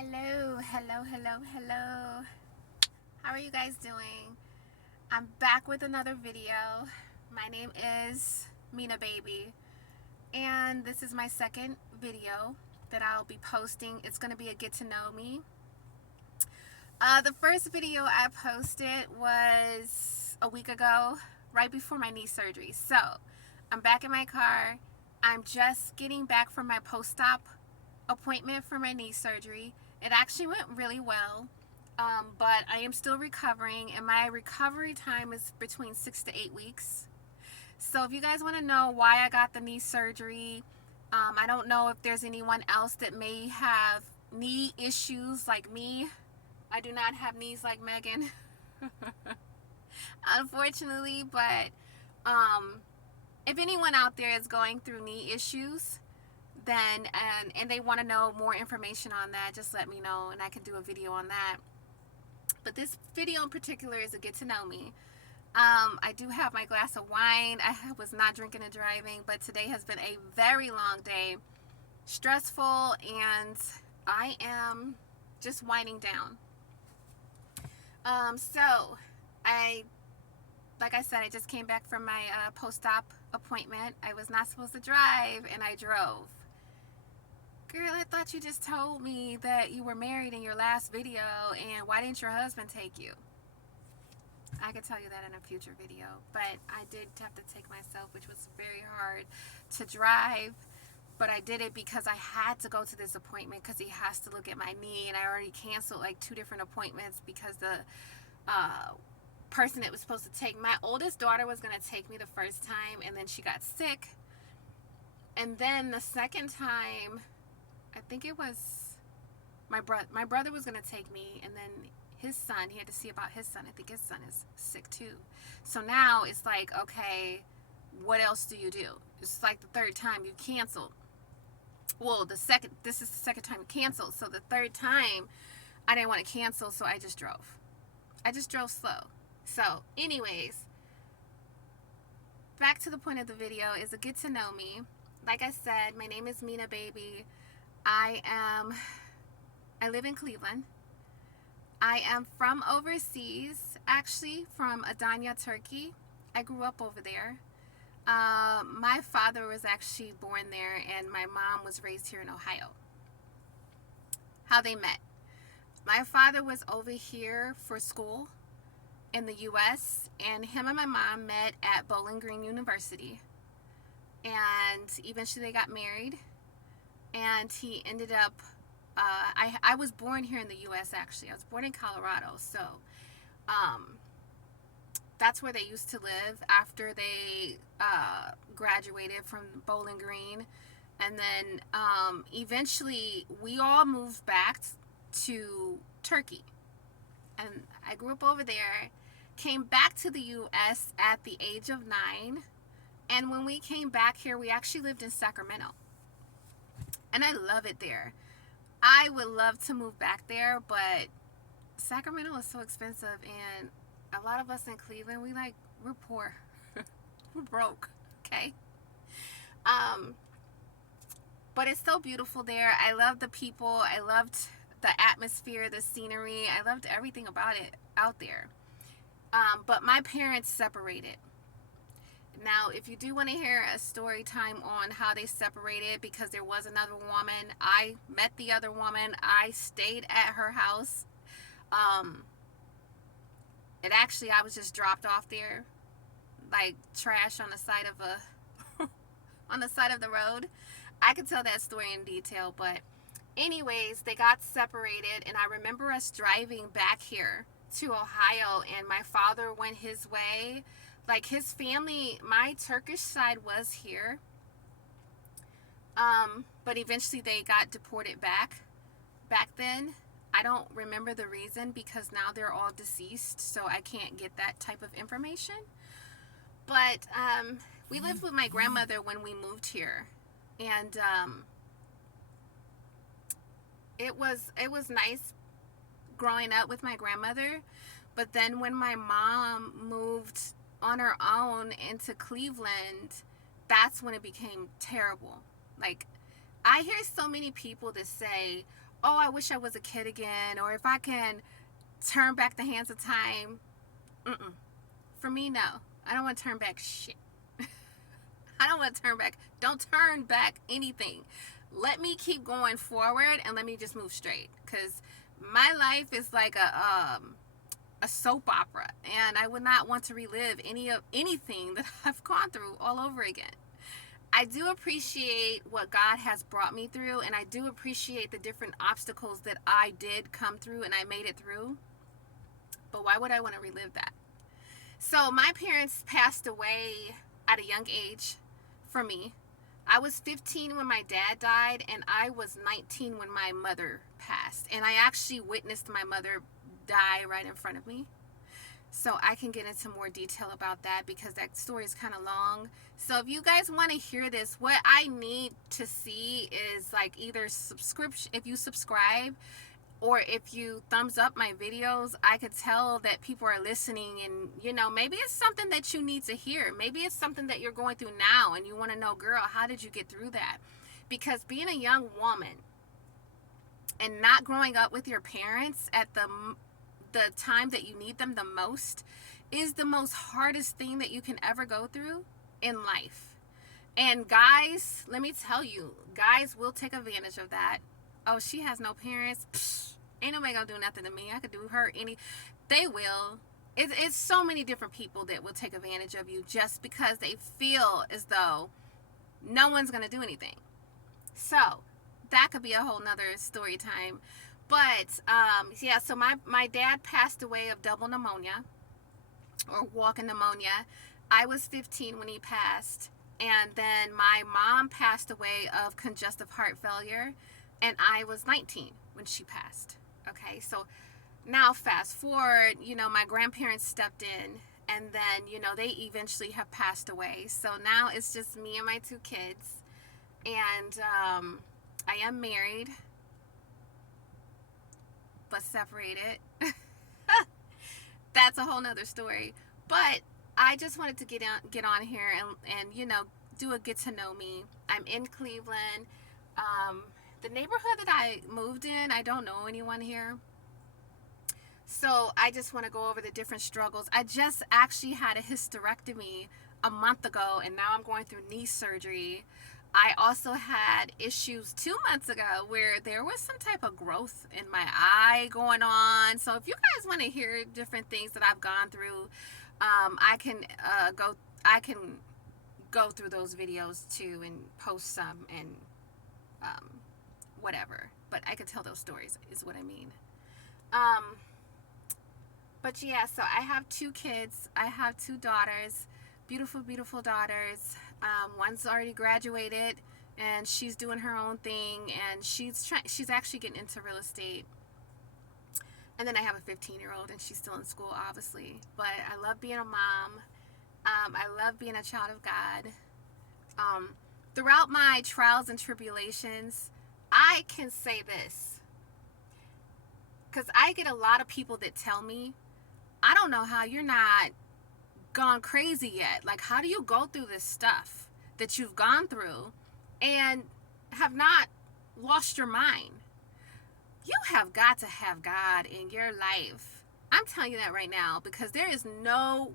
Hello, hello, hello, hello. How are you guys doing? I'm back with another video. My name is Mina Baby, and this is my second video that I'll be posting. It's going to be a get to know me. The first video I posted was a week ago, right before my knee surgery. So, I'm back in my car. I'm just getting back from my post-op appointment for my knee surgery. It actually went really well, but I am still recovering, and my recovery time is between 6 to 8 weeks. So if you guys want to know why I got the knee surgery, I don't know if there's anyone else that may have knee issues like me. I do not have knees like Megan, unfortunately, but if anyone out there is going through knee issues, then and they want to know more information on that, just let me know and I can do a video on that. But this video in particular is a get to know me. I do have my glass of wine. I was not drinking and driving, but today has been a very long day, stressful, and I am just winding down. Like I said, I just came back from my post-op appointment. I was not supposed to drive, and I drove. Girl, I thought you just told me that you were married in your last video, and why didn't your husband take you? I could tell you that in a future video, but I did have to take myself, which was very hard to drive, but I did it because I had to go to this appointment because he has to look at my knee, and I already canceled like 2 different appointments because the person that was supposed to take my oldest daughter was going to take me the first time, and then she got sick, and then the second time, I think it was my brother was going to take me, and then his son, he had to see about his son. I think his son is sick too. So now it's like, okay, what else do you do? It's like the third time you canceled. Well, this is the second time you canceled. So the third time I didn't want to cancel, so I just drove. I just drove slow. So anyways, back to the point of the video is a get to know me. Like I said, my name is Mina Baby. I live in Cleveland. I am from overseas, actually from Adana, Turkey. I grew up over there. My father was actually born there, and my mom was raised here in Ohio. How they met. My father was over here for school in the U.S., and him and my mom met at Bowling Green University. And eventually they got married. And he ended up, I was born here in the U.S. actually. I was born in Colorado. So that's where they used to live after they graduated from Bowling Green. And then eventually we all moved back to Turkey. And I grew up over there, came back to the U.S. at the age of 9. And when we came back here, we actually lived in Sacramento. And I love it there. I would love to move back there, but Sacramento is so expensive, and a lot of us in Cleveland, we're poor. We're broke, okay? But it's so beautiful there. I love the people. I loved the atmosphere, the scenery. I loved everything about it out there. But my parents separated. Now, if you do want to hear a story time on how they separated, because there was another woman, I met the other woman, I stayed at her house. I was just dropped off there like trash on the side of on the side of the road. I could tell that story in detail, but anyways, they got separated, and I remember us driving back here to Ohio, and my father went his way. Like, his family, my Turkish side was here. But eventually they got deported back then. I don't remember the reason because now they're all deceased, so I can't get that type of information. But we lived with my grandmother when we moved here. And it was nice growing up with my grandmother. But then when my mom moved on her own into Cleveland, that's when it became terrible. Like, I hear so many people that say, oh, I wish I was a kid again, or if I can turn back the hands of time. Mm-mm. For me, no. I don't want to turn back shit. I don't want to turn back. Don't turn back anything. Let me keep going forward and let me just move straight. Because my life is like a soap opera, and I would not want to relive anything that I've gone through all over again. I do appreciate what God has brought me through, and I do appreciate the different obstacles that I did come through and I made it through. But why would I want to relive that? So my parents passed away at a young age for me. I was 15 when my dad died, and I was 19 when my mother passed. And I actually witnessed my mother die right in front of me. So I can get into more detail about that because that story is kind of long. So if you guys want to hear this, what I need to see is like either subscription, if you subscribe, or if you thumbs up my videos. I could tell that people are listening, and you know, maybe it's something that you need to hear. Maybe it's something that you're going through now and you want to know, girl, how did you get through that? Because being a young woman and not growing up with your parents at the time that you need them the most is the most hardest thing that you can ever go through in life. And guys, let me tell you, guys will take advantage of that. Oh, she has no parents. Psh, ain't nobody gonna do nothing to me. I could do her any. They will. It's so many different people that will take advantage of you just because they feel as though no one's gonna do anything. So that could be a whole nother story time. But yeah, so my dad passed away of double pneumonia or walking pneumonia. I was 15 when he passed, and then my mom passed away of congestive heart failure, and I was 19 when she passed. Okay, so now fast forward, you know, my grandparents stepped in, and then, you know, they eventually have passed away. So now it's just me and my 2 kids, and I am married, but separated. That's a whole nother story. But I just wanted to get on here and you know, do a get to know me. I'm in Cleveland. The neighborhood that I moved in, I don't know anyone here. So I just want to go over the different struggles. I just actually had a hysterectomy a month ago, and now I'm going through knee surgery. I also had issues 2 months ago where there was some type of growth in my eye going on. So if you guys want to hear different things that I've gone through, I can go through those videos too and post some and whatever. But I could tell those stories is what I mean. But yeah, so I have 2 kids. I have 2 daughters, beautiful, beautiful daughters. One's already graduated, and she's doing her own thing, and she's actually getting into real estate. And then I have a 15-year-old, and she's still in school, obviously. But I love being a mom. I love being a child of God. Throughout my trials and tribulations, I can say this, because I get a lot of people that tell me, I don't know how you're not gone crazy yet. Like, how do you go through this stuff that you've gone through and have not lost your mind? You have got to have God in your life. I'm telling you that right now, because there is no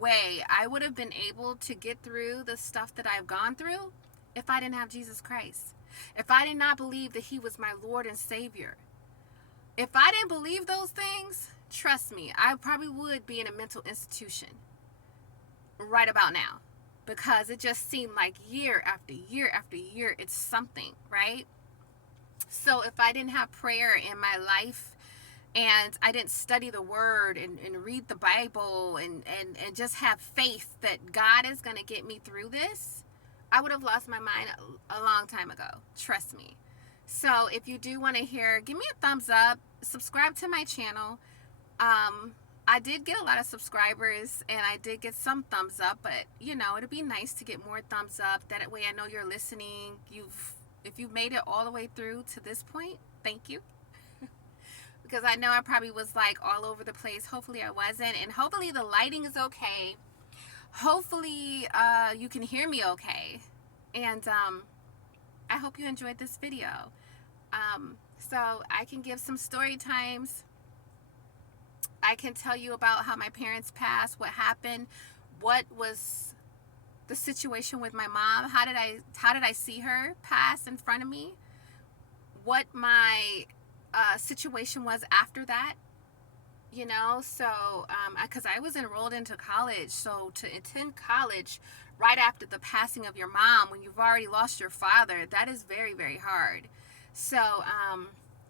way I would have been able to get through the stuff that I've gone through if I didn't have Jesus Christ. If I did not believe that he was my Lord and Savior. If I didn't believe those things, trust me, I probably would be in a mental institution right about now, because it just seemed like year after year after year, it's something, right? So if I didn't have prayer in my life, and I didn't study the word and read the Bible and just have faith that God is going to get me through this, I would have lost my mind a long time ago. Trust me. So if you do want to hear, give me a thumbs up, subscribe to my channel. I did get a lot of subscribers, and I did get some thumbs up, but you know, it'd be nice to get more thumbs up. That way I know you're listening. If you've made it all the way through to this point, thank you. Because I know I probably was like all over the place. Hopefully I wasn't, and hopefully the lighting is okay. Hopefully you can hear me okay. And I hope you enjoyed this video. So I can give some story times. I can tell you about how my parents passed, what happened, what was the situation with my mom, how did I see her pass in front of me, what my situation was after that, you know. So because I was enrolled into college, so to attend college right after the passing of your mom when you've already lost your father, that is very, very hard. So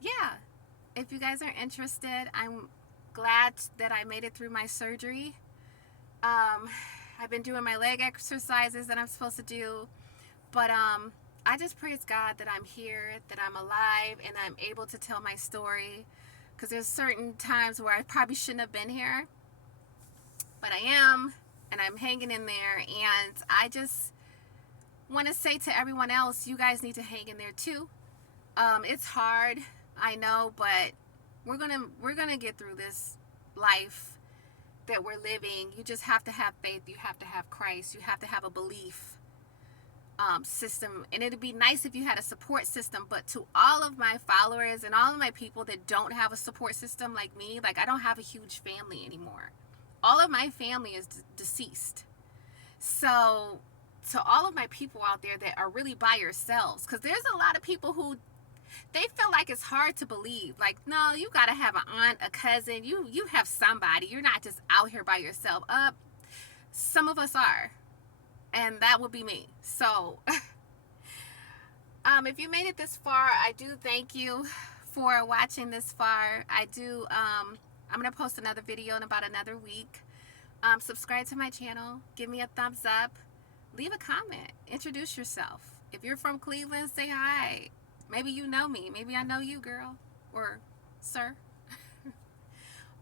yeah, if you guys are interested, I'm glad that I made it through my surgery. I've been doing my leg exercises that I'm supposed to do, but I just praise God that I'm here, that I'm alive, and I'm able to tell my story. Because there's certain times where I probably shouldn't have been here, but I am, and I'm hanging in there. And I just want to say to everyone else, you guys need to hang in there too. It's hard, I know, but we're gonna get through this life that we're living. You just have to have faith. You have to have Christ. You have to have a belief system. And it'd be nice if you had a support system. But to all of my followers and all of my people that don't have a support system like me, like I don't have a huge family anymore. All of my family is deceased. So to all of my people out there that are really by yourselves, because there's a lot of people who they feel like it's hard to believe. Like, no, you got to have an aunt, a cousin. You have somebody. You're not just out here by yourself. Some of us are. And that would be me. So, if you made it this far, I do thank you for watching this far. I'm going to post another video in about another week. Subscribe to my channel. Give me a thumbs up. Leave a comment. Introduce yourself. If you're from Cleveland, say hi. Maybe you know me. Maybe I know you, girl or sir.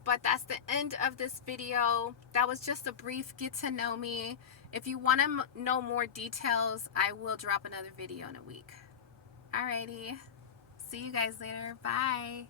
But that's the end of this video. That was just a brief get to know me. If you want to know more details, I will drop another video in a week. Alrighty. See you guys later. Bye.